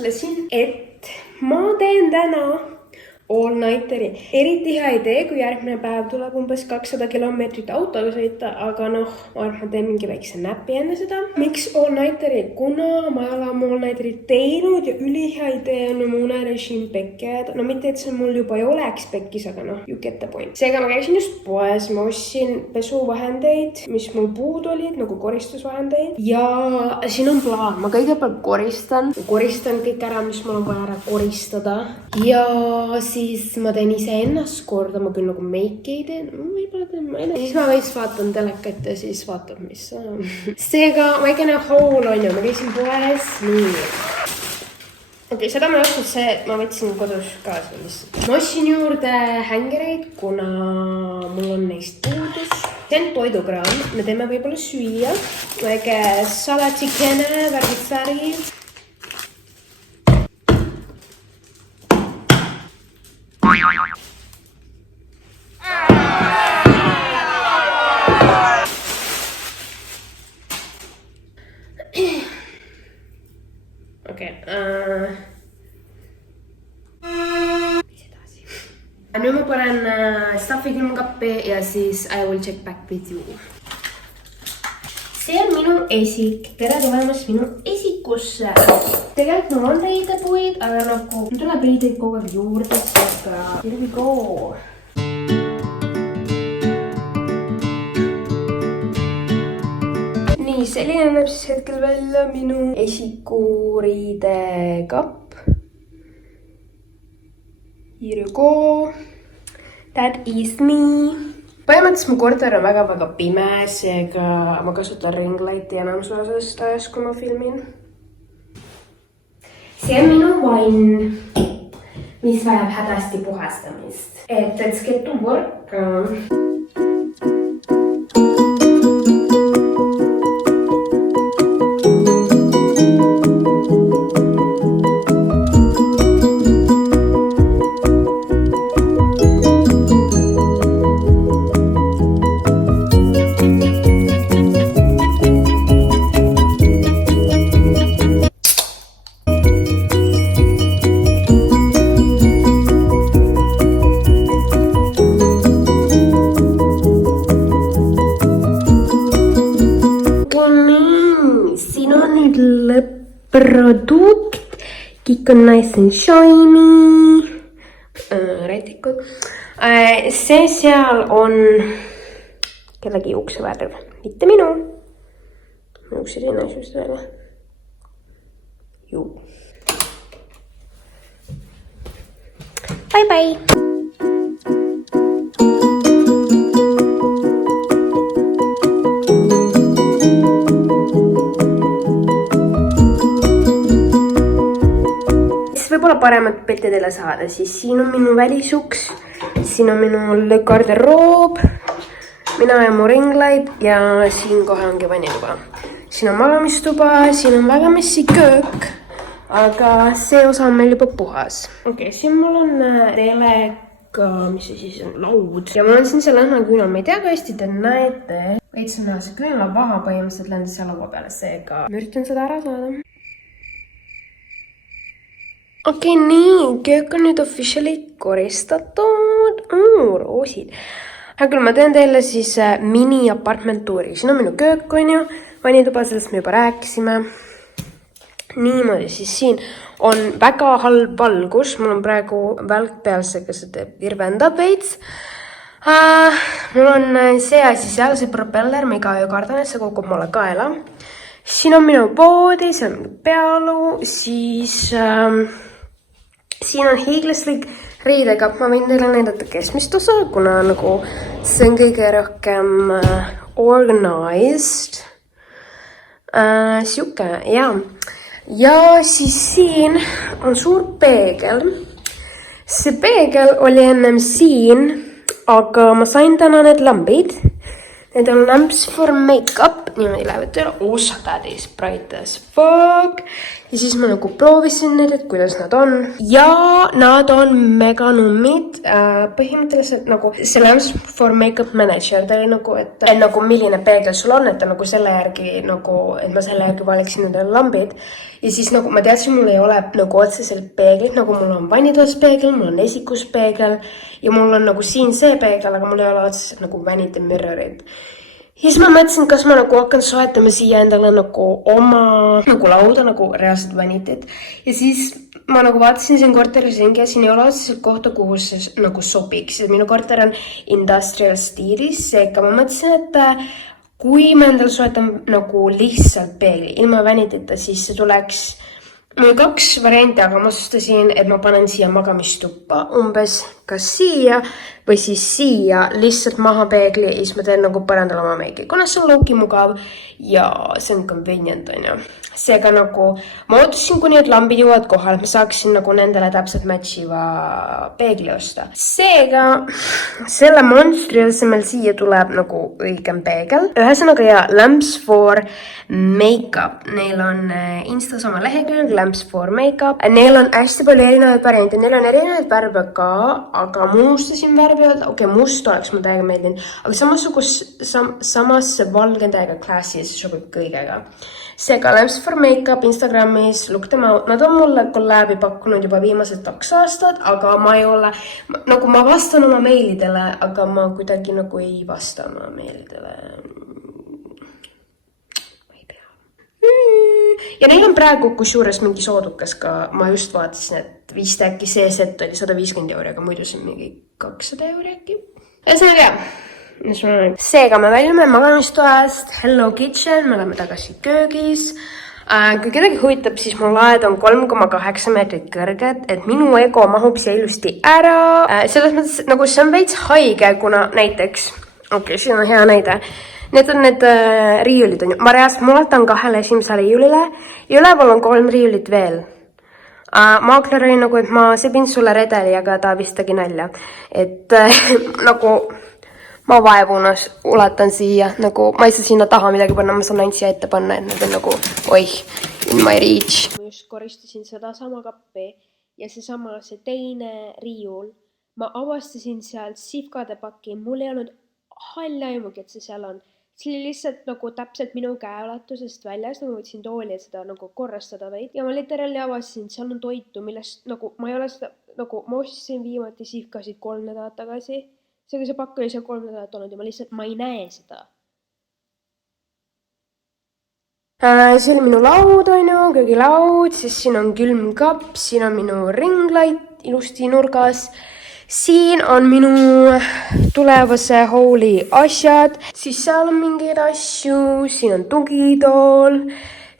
mõtlesin, et ma teen täna all-nighteri. Eriti hea idee, kui järgmine päev tuleb umbes 200 kilomeetrit autoga sõita, aga noh, ma arvan, ma teen mingi väikse näpi enne seda. Miks all-nighteri? Kuna ma ei ole all-nighteri teinud ja ülihea idee on mu unerežiim pekki ajada. No mitte, et see mul juba ei oleks pekkis, aga noh, you get the point. Seega ma käisin just poes, ma ostsin pesuvahendeid, mis mul puudu olid, nagu koristusvahendeid. Ja siin on plaan, ma kõigepealt koristan kõik ära, mis mul on vaja ära koristada. Ja siis ma teen ise ennast korda, ma küll nagu make ei tee, võib-olla teen ma enne. Siis ma veits vaatan telekat ja siis vaatab, mis on. Seega väikene haul on ju, ma käisin poes, nii. Okei, seda ma ei ostnud see, ma võtsin kodus kaasa lihtsalt. Ma ostsin juurde hängereid, kuna mul on neist puudus. See on toidukraam, me teeme võib-olla süüa. Väike salatikene, värgid. Nüüd ma panen stuffi külmkappi ja siis I will check back with you. See on minu esik. Tere tulemast minu esikusse. Tegelikult mul on riidepuid, aga nagu tuleb riideid kogu aeg juurde, seega here we go. Nii, selline näeb siis hetkel välja minu esiku riidekapp. Here you go. That is me. Põhimõtteliselt mu korter on väga pime, seega ma kasutan ringlighti enamsusest ajast, kui ma filmin. See on minu vann, mis vajab hädasti puhastamist. Let's get to work. Produkt, kõik on nice and shiny, rätikud. See seal on kellegi juuksevärv, mitte minu. Juuksed ei näe just välja. Juu. Bye bye! Võib-olla paremat pilti teile saada, siis siin on minu välisuks, siin on minu garderoob, mina ja mu ringlight ja siin kohe ongi vannituba. Siin on magamistuba, siin on väga messi köök, aga see osa on meil juba puhas. Okei, siin mul on telega, mis see siis on, laud. Ja mul on siin see lõhnaküünal, ma ei tea, kui hästi te näete. Veits on näha, see küünal vaha põhimõtteliselt lendas seal laua peale, seega ma üritan seda ära saada. Okei, nii, köök on nüüd officially koristatud. Roosid. Aga küll ma teen teile siis mini-apartmentuuri. Siin on minu köök, on ju. Vannituba, sellest me juba rääkisime. Niimoodi, siis siin on väga halb valgus. Mul on praegu välk peal, seega see teeb virvendab veits. Mul on see asi seal, see propeller, ma iga öö kardan, et see kukub mulle kaela. Siin on minu poodi, see on minu pealu, siis... Siin on hiiglaslik riidekapp, ma võin teile näidata keskmist osa, kuna nagu see on kõige rohkem organized. Siuke, jaa. Ja siis siin on suur peegel. See peegel oli ennem siin, aga ma sain täna need lambid. Need on lamps for makeup, niimoodi lähevad tööle. Oh, that is bright as fuck. ja siis ma nagu proovisin neid, et kuidas nad on. Ja nad on mega nummid. Põhimõtteliselt nagu see Lamps for Makeup Manager, ta oli nagu, et nagu milline peegel sul on, et nagu selle järgi nagu, et ma selle järgi valiksin nendele lambid. Ja siis nagu ma teadsin, mul ei ole nagu otseselt peeglit, nagu mul on vanitoospeegel, mul on esikuspeegel ja mul on nagu siin see peegel, aga mul ei ole otseselt nagu vanity mirrorid. Ja siis ma mõtlesin, kas ma nagu hakkan soetama siia endale nagu oma nagu lauda, nagu reaalselt vanitit. Ja siis ma nagu vaatasin siin korteris ringi ja siin ei ole otseselt kohta, kuhu see nagu sobiks. Minu korter on industrial stiilis, seega ma mõtlesin, et kui ma endale soetan nagu lihtsalt peegli ilma vanitita, siis see tuleks. Mul 2 varianti, aga ma otsustasin, et ma panen siia magamistuppa umbes kas siia või siis siia lihtsalt maha peegli ja siis ma teen nagu parandal oma meiki, kuna see on looki mugav ja see on convenient, on ju. Seega nagu ma ootasin, kui need lambid jõuavad kohale, et ma saaksin nagu nendele täpselt matchiva peegli osta. Seega selle monstri asemel siia tuleb nagu õigem peegel. Ühesõnaga ja Lamps for Makeup. Neil on Instas oma lehekülg Lamps for Makeup. Neil on hästi palju erinevaid variante. Neil on erinevaid värve ka, aga ma unustasin värvi öelda. Okei, must oleks mul täiega meeldinud. Aga samas see valge täiega classy ja see sobib kõigega. Seega Lamps for Makeup Instagramis, look them out. Nad on mulle kollaabi pakkunud juba viimased 2 aastat, aga ma ei ole, nagu ma vastan oma meilidele, aga ma kuidagi nagu ei vasta oma meilidele. Ma ei tea. Ja neil on praegu kusjuures mingi soodukas ka, ma just vaatasin, et vist äkki see set oli 150 €, aga muidu see on mingi 200 € äkki. Ja see on hea. Seega me väljume magamistoast, Hello Kitchen, me oleme tagasi köögis. Kui kedagi huvitab, siis mul laed on 3,8 meetrit kõrged, et minu ego mahub siia ilusti ära. Selles mõttes, nagu see on veits haige, kuna näiteks, okei, siin on hea näide. Need on need riiulid, on ju. Ma reaalselt mulatan 2 esimesele riiulile ja üleval on 3 riiulit veel. Maakler oli nagu, et ma sebin sulle redeli, aga ta vist tegi nalja. Et nagu ma vaevunas ulatan siia, nagu ma ei saa sinna taha midagi panna, ma saan ainult siia ette panna, et nad on nagu, oih, in my reach. Ma just koristasin seda sama kappi ja see teine riiul. Ma avastasin sealt sifkade pakki, mul ei olnud halli aimugi, et see seal on. See oli lihtsalt nagu täpselt minu käeulatusest väljas, nagu võtsin tooli, et seda nagu korrastada veid. Ja ma literaali avastasin, et seal on toitu, millest nagu ma ei ole seda, nagu ma ostisin viimati sifkasid 3 nädalat tagasi. Seega see pakk oli seal 3 nädalat olnud ja ma lihtsalt, ma ei näe seda. See oli minu laud, on ju, köögilaud, siis siin on külmkapp, siin on minu ringlight ilusti nurgas. Siin on minu tulevase hooli asjad, siis seal on mingeid asju, siin on tugitool,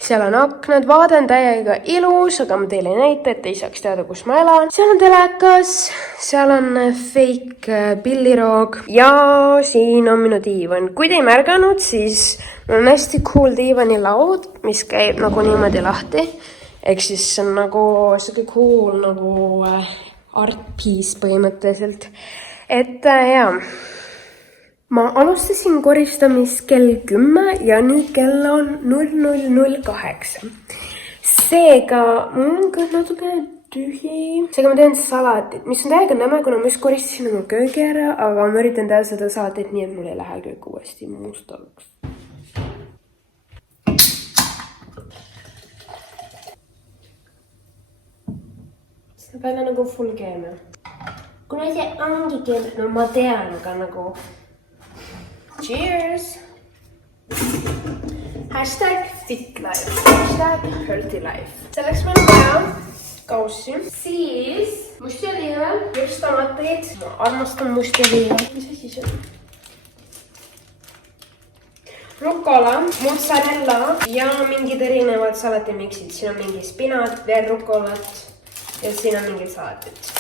seal on aknad, vaade on täiega ilus, aga ma teile ei näita, et ei saaks teada, kus ma elan. Seal on telekas, seal on fake pilliroog ja siin on minu diivan. Kui te ei märganud, siis mul on hästi cool diivanilaud, mis käib nagu niimoodi lahti. Ehk siis see on nagu selline cool nagu art piece põhimõtteliselt. Et jaa. Ma alustasin koristamist kell 10 ja nüüd kell on 00:08. Seega mul on küll natuke tühi. Seega ma teen salatit, mis on täiega nõme, kuna ma just koristasin oma köögi ära, aga ma üritan teha seda salatit nii, et mul ei lähe köök uuesti mustaks. See on välja nagu full keemia. Kuna see ongi keemia, no ma tean, aga nagu cheers! #FitLife, #HealthyLife. Selleks meil on vaja kaussi, siis musti oliive, jõrstomateid. Ma armastan musti oliive. Mis asi see on? Rucola, mozzarella ja mingid erinevad salatimiksid. Siin on mingi spinat, veel rucolat ja siin on mingid salatit.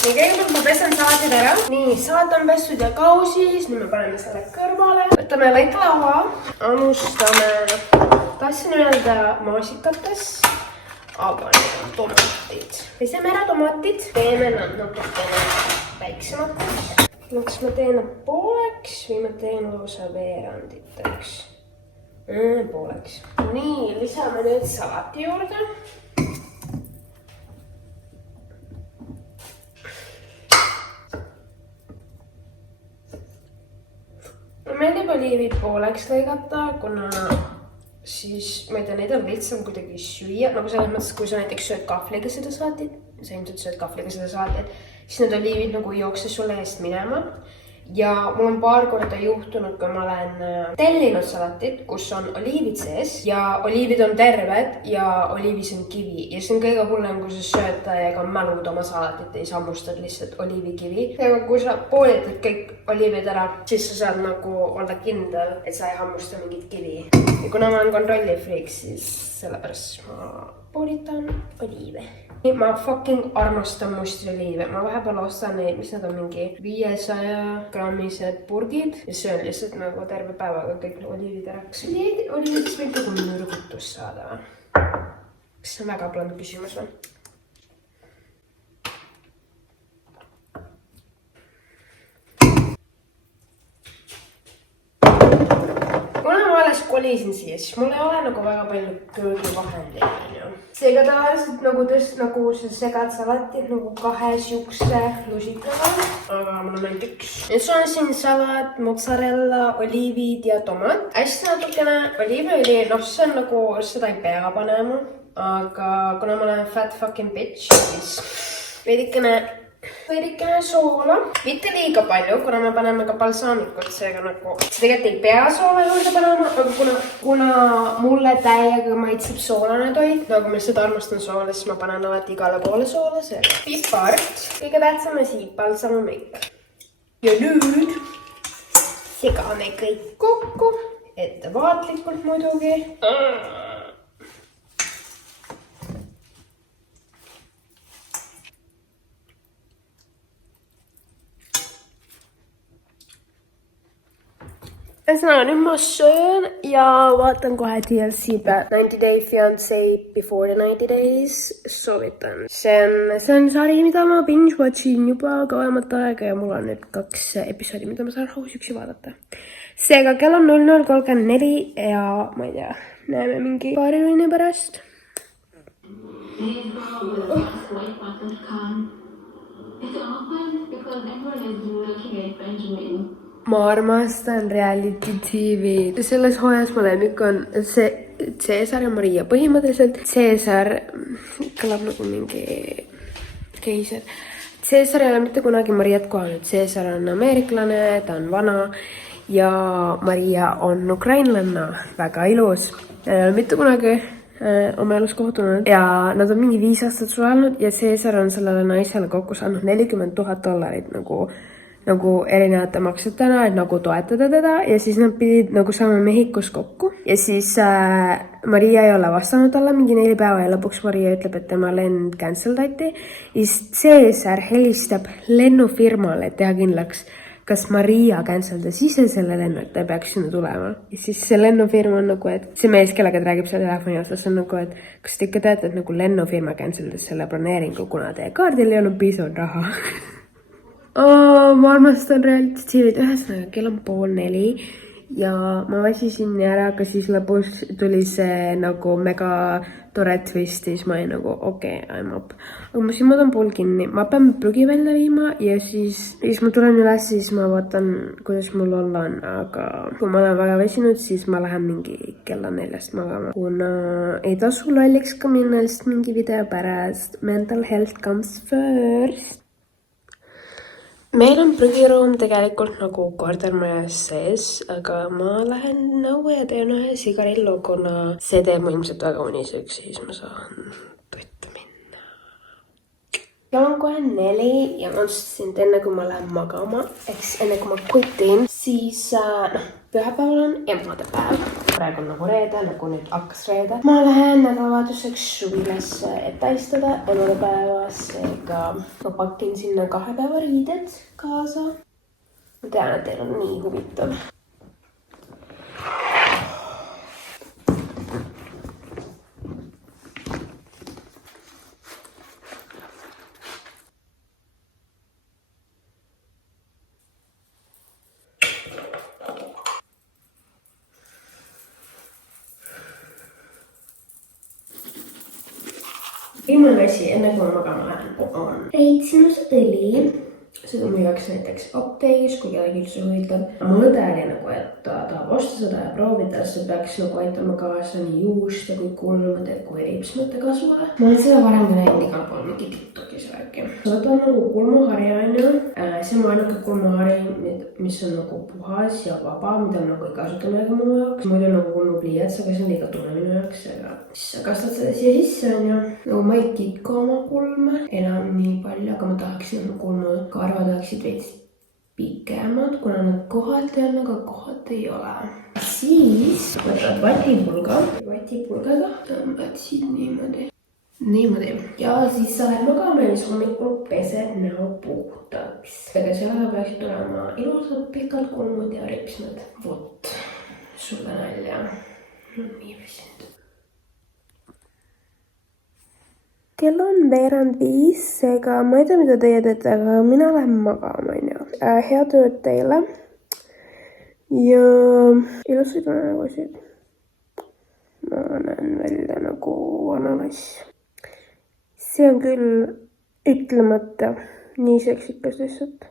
Nii, kõigepealt ma pesen salatid ära. Nii, salat on pestud ja kausis. Nüüd me paneme selle kõrvale. Võtame lõiklaua. Alustame. Tahtsin öelda maasikates. Aga need on tomatid. Peseme ära tomatid. Teeme nad natukene väiksemateks. Kas ma teen nad pooleks või ma teen lausa veeranditeks? pooleks. Nii, lisame nüüd salati juurde. Meeldib oliivid pooleks lõigata, kuna siis, ma ei tea, neid on lihtsam kuidagi süüa. Nagu selles mõttes, kui sa näiteks sööd kahvliga seda salatit, sa ilmselt sööd kahvliga seda salatit, siis need oliivid nagu ei jookse sulle eest minema. Ja mul on paar korda juhtunud, kui ma olen tellinud salatit, kus on oliivid sees ja oliivid on terved ja oliivis on kivi. Ja see on kõige hullem, kui sa sööd ega mälud oma salatit, ei sammustad lihtsalt oliivikivi. Ja kui sa poolitad kõik oliivid ära, siis sa saad nagu olla kindel, et sa ei hammusta mingit kivi. Ja kuna ma olen kontrollifriik, siis sellepärast ma poolitan oliive. Ma fucking armastan mustrioliive. Ma vahepeal ostan neid, mis nad on mingi 500 grammised purgid ja söön lihtsalt nagu terve päevaga kõik oliivid ära. Kas oliividest võib nagu mürgutus saada? Kas see on väga blunt küsimus või? Kuna ma alles kolisin siia, siis mul ei ole nagu väga palju köögivahendeid. Seega tavaliselt nagu sa segad salatit nagu 2 siukse lusikaga, aga mul on ainult 1. Nüüd sul on siin salat, mozzarella, oliivid ja tomat. Hästi natukene oliiviõli, see on nagu, seda ei pea panema, aga kuna ma olen fat fucking bitch, siis veidikene soola. Mitte liiga palju, kuna me paneme ka balsaamikut, seega nagu see tegelikult ei pea soola juurde panema, aga kuna mulle täiega maitseb soolane toit, nagu ma seda armastan soola, siis ma panen alati igale poole soola, seega pipart, kõige tähtsam asi, balsamimik. Ja nüüd segame kõik kokku, ettevaatlikult muidugi. Ühesõnaga, nüüd ma söön ja vaatan kohe TLC peal 90 Day Fiancé Before the 90 Days. Soovitan. See on sari, mida ma binge-watchin juba kauemat aega ja mul on nüüd 2 episoodi, mida ma saan rahus üksi vaadata. Seega kell on 00:34 ja ma ei tea, näeme mingi paari tunni pärast. Ma armastan reality TV. Selles hooajas mu lemmik on see Cesar ja Maria. Põhimõtteliselt Cesar kõlab nagu mingi keiser. Cesar ei ole mitte kunagi Mariat kohanud. Cesar on ameeriklane, ta on vana ja Maria on ukrainlanna. Väga ilus. Mitte kunagi oma elus kohtunud ja nad on mingi 5 aastat suhelnud ja Cesar on sellele naisele kokku saanud $40,000 nagu erinevate maksetena, et nagu toetada teda ja siis nad pidid nagu saama Mehhikos kokku ja siis Maria ei ole vastanud talle mingi 4 päeva ja lõpuks Maria ütleb, et tema lend cancel dati ja siis Cesar helistab lennufirmale, et teha kindlaks, kas Maria canceldas ise selle lennu, et ta peaks sinna tulema. Ja siis see lennufirma on nagu, et see mees, kellega ta räägib selle telefoni osas, on nagu, et kas te ikka teate, et nagu lennufirma canceldas selle planeeringu, kuna teie kaardil ei olnud piisavalt raha. Ma armastan reality TV-d. Ühesõnaga, kell on 3:30 ja ma väsisin ära, aga siis lõpus tuli see nagu mega tore twist ja siis ma olin nagu okei, I'm up. Aga ma silmad on pool kinni. Ma pean prügi välja viima ja siis ma tulen üles, siis ma vaatan, kuidas mul olla on. Aga kui ma olen väga väsinud, siis ma lähen mingi kella 4 magama. Kuna ei tasu lolliks ka minna lihtsalt mingi video pärast. Mental health comes first. Meil on prügiruum tegelikult nagu kortermajas sees, aga ma lähen nõue ja teen ühe sigarillo, kuna see teeb mu ilmselt väga uniseks, siis ma saan tuttu minna. Ja on kohe 4 ja ma otsustasin, et enne kui ma lähen magama, enne kui ma kutin, siis pühapäeval on emadepäev. Praegu on nagu reede, nagu nüüd hakkas reede. Ma lähen nädalavahetuseks suvilasse, et tähistada emadepäeva, seega ma pakin sinna 2 päeva riided kaasa. Ma tean, et teil on nii huvitav. viimane asi, enne kui ma magama lähen, on reitsinus õli. Seda müüakse näiteks apteegis, kui kellelgi üldse huvitab. Mu õde oli nagu, et ta tahab osta seda ja proovida, see peaks nagu aitama kaasa nii juuste kui kulmude kui ripsmete kasvule. Ma olen seda varem ka näinud igal pool mingi TikTokis räägi. Seda on nagu kulmuhari onju. See on ainuke kulmuhari, mis on nagu puhas ja vaba, mida ma nagu ei kasuta midagi muu jaoks. Muidu nagu kulmupliiats, aga see on liiga tume minu jaoks. Siis kastad seda siia sisse onju. Nagu ma ei tikka oma kulme enam nii palju, aga ma tahaksin oma kulmukarvad oleksid veits pikemad, kuna nad kohati on, aga kohati ei ole. Siis võtad vatipulgaga, tõmbad siit niimoodi. Ja siis sa lähed magama ja siis hommikul pesed näo puhtaks. Aga seal peaksid tulema ilusad pikad kulmud ja ripsmed. Vot, sulle nalja. Nii väsinud. Kell on 4:05, seega ma ei tea, mida teie teete, aga mina lähen magama, onju. Head ööd teile. Ja ilusaid unenägusid. Ma näen välja nagu vananass. See on küll ütlemata nii seksikas lihtsalt.